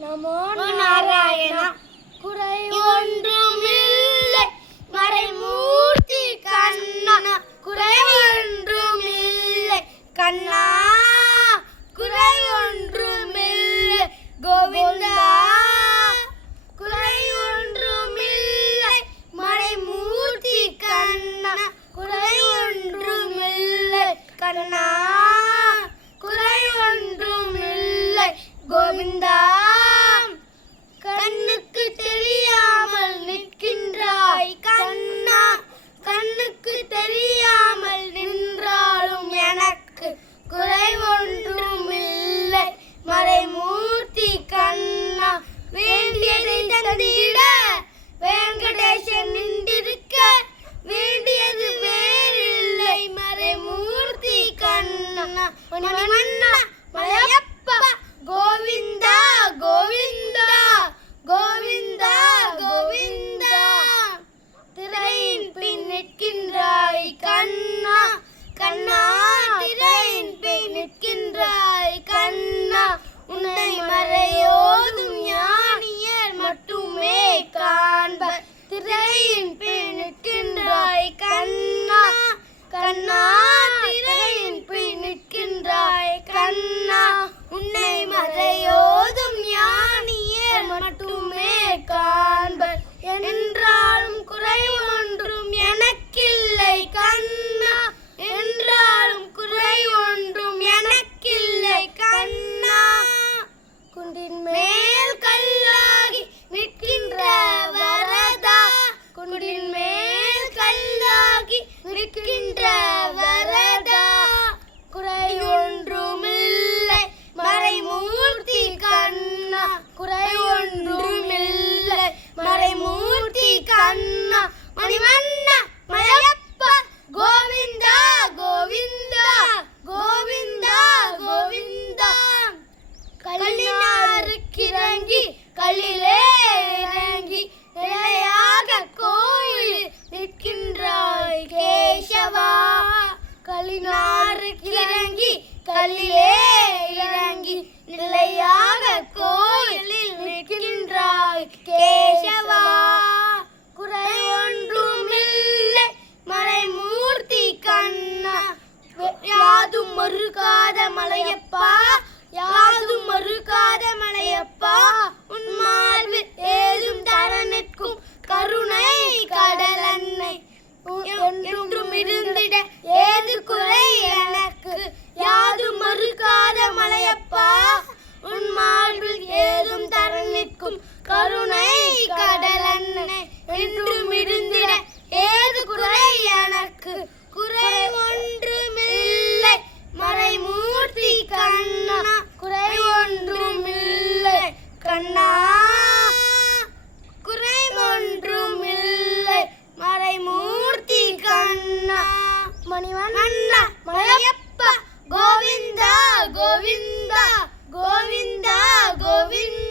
நமோ நாராயணா. குறை ஒன்றுமில்லை மறைமூர்த்தி கண்ணா. குறை ஒன்றுமில்லை கண்ணா. குறை ஒன்றுமில்லை கோவிந்தா குறை ஒன்றுமில்லை மறைமூர்த்தி கண்ணா குறை ஒன்றுமில்லை கண்ணா குறை ஒன்றுமில்லை கோவிந்தா கண்ணுக்கு தெரியாமல் நிற்கின்றாய் கண்ணா கண்ணுக்கு தெரியாமல் நின்றாலும் எனக்கு குறை ஒன்றுமில்லை மறைமூர்த்தி கண்ணா வேண்டியதை தந்திட வெங்கடேசன் நின்றிருக்க வேண்டியது வேறில்லை மறைமூர்த்தி கண்ணா மணிவண்ணா மலையப்பா கோவிந்தா கோவிந்தா கோவிந்தா கோவிந்தா திரையின் பின் நிற்கின்றாய் கண்ணா கண்ணா திரையின் பின் நிற்கின்றாய் கண்ணா உன்னை மறையோதும் ஞானியர் மட்டுமே காண்பர் திரையின் பின் நிற்கின்றாய் கண்ணா கண்ணா திரையின் பின் நிற்கின்றாய் கண்ணா உன்னை மறையோதும் ஞானியர் மட்டுமே காண்பர் என்றாலும் குறை ஒன்றும் எனக்கில்லை கண்ணா என்றாலும் குறை ஒன்றும் எனக்கில்லை கண்ணா குன்றின் மேல் கல்லாகி நிற்கின்ற வரதா குன்றின் மேல் கல்லாகி நிற்கின்ற வரதா குறை ஒன்றுமில்லை மறைமூர்த்தி கண்ணா குறை ஒன்றுமில்லை மறைமூர்த்தி கண்ணா மணிவண்ணா மலையப்பா கோவிந்தா கோவிந்தா கோவிந்தா கோவிந்தா கிறங்கி கல்லிலே இறங்கி நிலையாக கோயில் நிற்கின்றாய் கேசவா. கல்லினாருக்கிறங்கி கல்லிலே இறங்கி நிலையாக கோயிலில் நிற்கின்றாய் கேசவா. குறையொன்றுமில்லை மறைமூர்த்தி கண்ணா. யாதும் மறுக்காத மலையப்பா யா காக்கும் கருணை கடலன்னை என்று மிடுந்திட ஏது குறை எனக்கு? குறை ஒன்றுமில்லை. மறைமூர்த்தி கண்ணா குறை ஒன்றுமில்லை. கண்ணா குறை ஒன்றுமில்லை. மறைமூர்த்தி கண்ணா மணிவன் அண்ணா மலையப்பா கோவிந்தா கோவிந்தா கோவிந்தா கோவிந்தா.